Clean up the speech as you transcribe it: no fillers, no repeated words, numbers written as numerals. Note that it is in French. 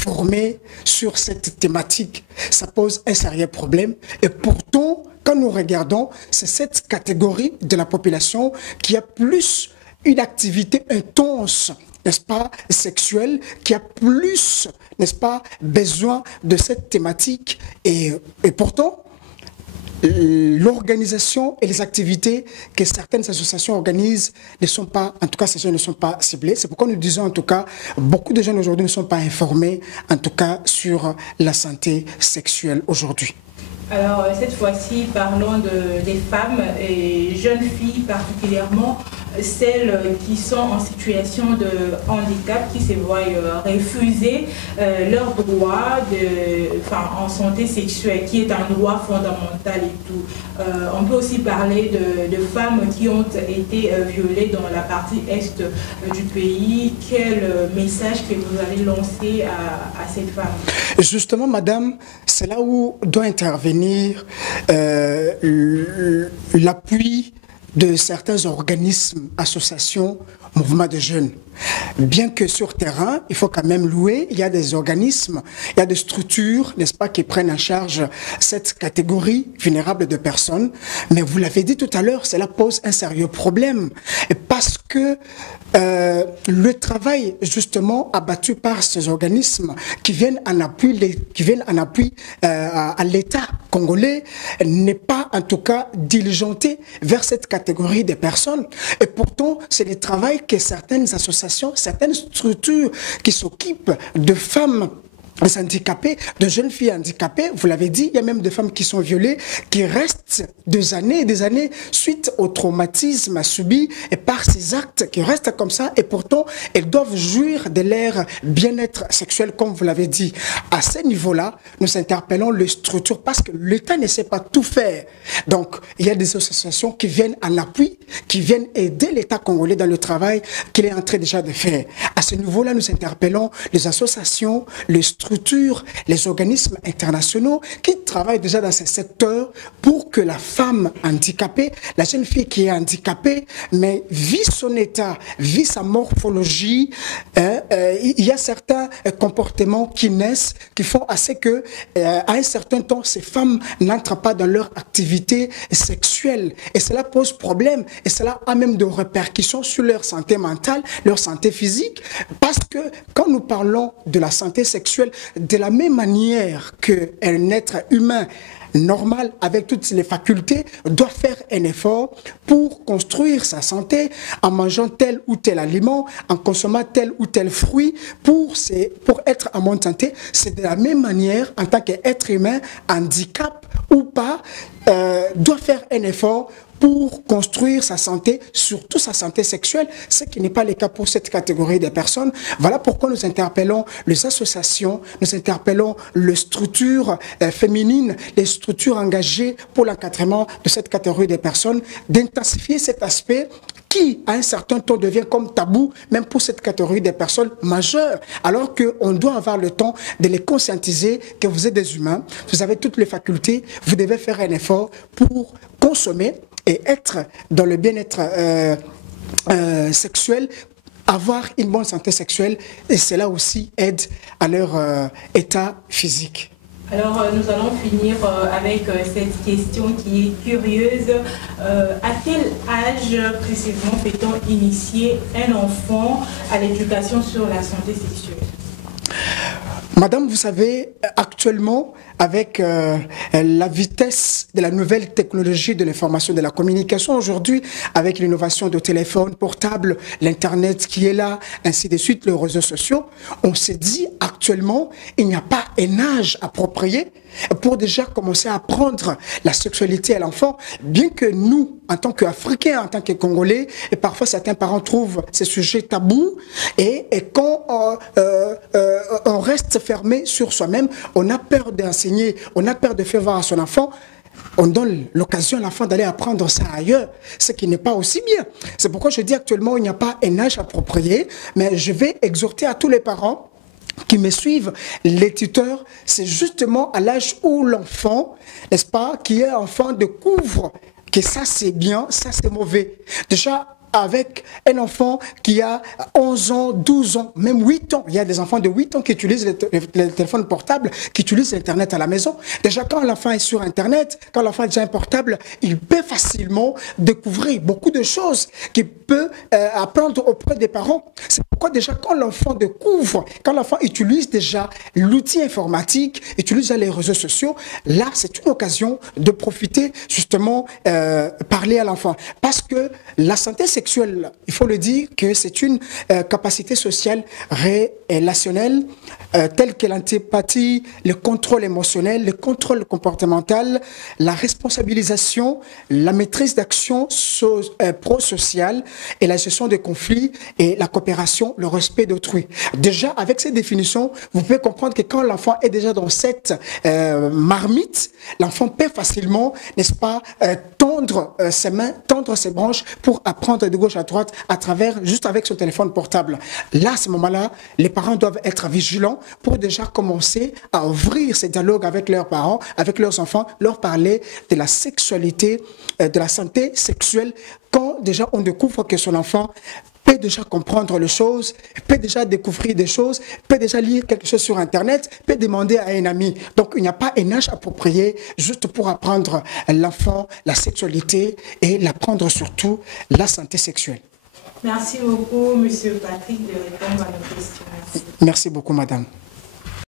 formés sur cette thématique. Ça pose un sérieux problème. Et pourtant, quand nous regardons, c'est cette catégorie de la population qui a plus une activité intense, n'est-ce pas, sexuelle, qui a plus, n'est-ce pas, besoin de cette thématique. Et pourtant, l'organisation et les activités que certaines associations organisent ne sont pas, en tout cas, ces jeunes ne sont pas ciblés. C'est pourquoi nous disons, en tout cas, beaucoup de jeunes aujourd'hui ne sont pas informés, en tout cas, sur la santé sexuelle aujourd'hui. Alors, cette fois-ci, parlons des femmes et jeunes filles particulièrement, celles qui sont en situation de handicap, qui se voient refuser leurs droits en santé sexuelle, qui est un droit fondamental et tout. On peut aussi parler de femmes qui ont été violées dans la partie est du pays. Quel message que vous allez lancer à ces femmes? Justement, madame, c'est là où doit intervenir l'appui de certains organismes, associations, mouvements de jeunes. Bien que sur terrain, il faut quand même louer, il y a des organismes, il y a des structures, n'est-ce pas, qui prennent en charge cette catégorie vulnérable de personnes. Mais vous l'avez dit tout à l'heure, cela pose un sérieux problème. Parce que le travail, justement, abattu par ces organismes qui viennent en appui, à l'État congolais n'est pas, en tout cas, diligenté vers cette catégorie de personnes. Et pourtant, c'est le travail que certaines associations, certaines structures qui s'occupent de femmes handicapées, de jeunes filles handicapées, vous l'avez dit, il y a même des femmes qui sont violées, qui restent des années suite au traumatisme subi et par ces actes qui restent comme ça, et pourtant elles doivent jouir de leur bien-être sexuel, comme vous l'avez dit. À ce niveau-là, nous interpellons les structures parce que l'État ne sait pas tout faire. Donc, il y a des associations qui viennent en appui, qui viennent aider l'État congolais dans le travail qu'il est en train déjà de faire. À ce niveau-là, nous interpellons les associations, les structures, les organismes internationaux qui travaillent déjà dans ce secteur pour que la femme handicapée, la jeune fille qui est handicapée, mais vit son état, vit sa morphologie, il y a certains comportements qui naissent, qui font assez que, à un certain temps, ces femmes n'entrent pas dans leur activité sexuelle. Et cela pose problème, et cela a même des répercussions sur leur santé mentale, leur santé physique, parce que quand nous parlons de la santé sexuelle, de la même manière qu'un être humain normal, avec toutes les facultés, doit faire un effort pour construire sa santé en mangeant tel ou tel aliment, en consommant tel ou tel fruit pour être en bonne santé. C'est de la même manière, en tant qu'être humain, handicap ou pas, doit faire un effort pour construire sa santé, surtout sa santé sexuelle, ce qui n'est pas le cas pour cette catégorie de personnes. Voilà pourquoi nous interpellons les associations, nous interpellons les structures féminines, les structures engagées pour l'encadrement de cette catégorie de personnes, d'intensifier cet aspect qui, à un certain temps, devient comme tabou, même pour cette catégorie de personnes majeures, alors qu'on doit avoir le temps de les conscientiser que vous êtes des humains, vous avez toutes les facultés, vous devez faire un effort pour consommer et être dans le bien-être sexuel, avoir une bonne santé sexuelle, et cela aussi aide à leur état physique. Alors, nous allons finir avec cette question qui est curieuse. À quel âge précisément peut-on initier un enfant à l'éducation sur la santé sexuelle? Madame, vous savez, actuellement, avec la vitesse de la nouvelle technologie de l'information, de la communication, aujourd'hui, avec l'innovation de téléphones portables, l'Internet qui est là, ainsi de suite, les réseaux sociaux, on s'est dit actuellement, il n'y a pas un âge approprié pour déjà commencer à apprendre la sexualité à l'enfant, bien que nous, en tant qu'Africains, en tant que Congolais, et parfois certains parents trouvent ces sujets tabous, et quand on reste fermé sur soi-même, on a peur d'enseigner, on a peur de faire voir à son enfant, on donne l'occasion à l'enfant d'aller apprendre ça ailleurs, ce qui n'est pas aussi bien. C'est pourquoi je dis actuellement, il n'y a pas un âge approprié, mais je vais exhorter à tous les parents qui me suivent, les tuteurs, c'est justement à l'âge où l'enfant, n'est-ce pas, qui est enfant, découvre que ça c'est bien, ça c'est mauvais. Déjà, avec un enfant qui a 11 ans, 12 ans, même 8 ans. Il y a des enfants de 8 ans qui utilisent les téléphones portables, qui utilisent Internet à la maison. Déjà, quand l'enfant est sur Internet, quand l'enfant a déjà un portable, il peut facilement découvrir beaucoup de choses qu'il peut apprendre auprès des parents. C'est pourquoi déjà, quand l'enfant découvre, quand l'enfant utilise déjà l'outil informatique, utilise les réseaux sociaux, là, c'est une occasion de profiter, justement, parler à l'enfant. Parce que la santé sexuelle, il faut le dire, que c'est une capacité sociale relationnelle, telle que l'antipathie, le contrôle émotionnel, le contrôle comportemental, la responsabilisation, la maîtrise d'actions pro-sociales et la gestion des conflits et la coopération, le respect d'autrui. Déjà, avec ces définitions, vous pouvez comprendre que quand l'enfant est déjà dans cette marmite, l'enfant peut facilement, n'est-ce pas, tendre ses mains, tendre ses branches pour apprendre de gauche à droite à travers, juste avec son téléphone portable. Là, à ce moment-là, les parents doivent être vigilants pour déjà commencer à ouvrir ces dialogues avec leurs parents, avec leurs enfants, leur parler de la sexualité, de la santé sexuelle, quand déjà on découvre que son enfant peut déjà comprendre les choses, peut déjà découvrir des choses, peut déjà lire quelque chose sur Internet, peut demander à un ami. Donc, il n'y a pas un âge approprié juste pour apprendre l'enfant la sexualité et l'apprendre surtout la santé sexuelle. Merci beaucoup, M. Patrick, de répondre à nos questions. Merci. Merci beaucoup, madame.